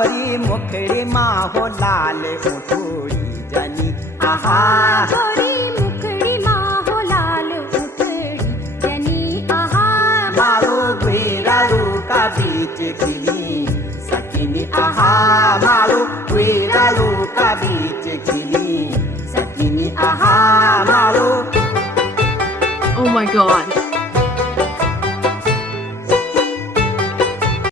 गोरी मुखड़ी माँ हो लाल उठोड़ी जनी आहा गोरी मुखड़ी माँ हो लाल उठड़ी जनी आहा मारो गुरारू का बीच खिली सकिनी आहा मारो गुरारू का बीच खिली सकिनी आहा मारो Oh my god.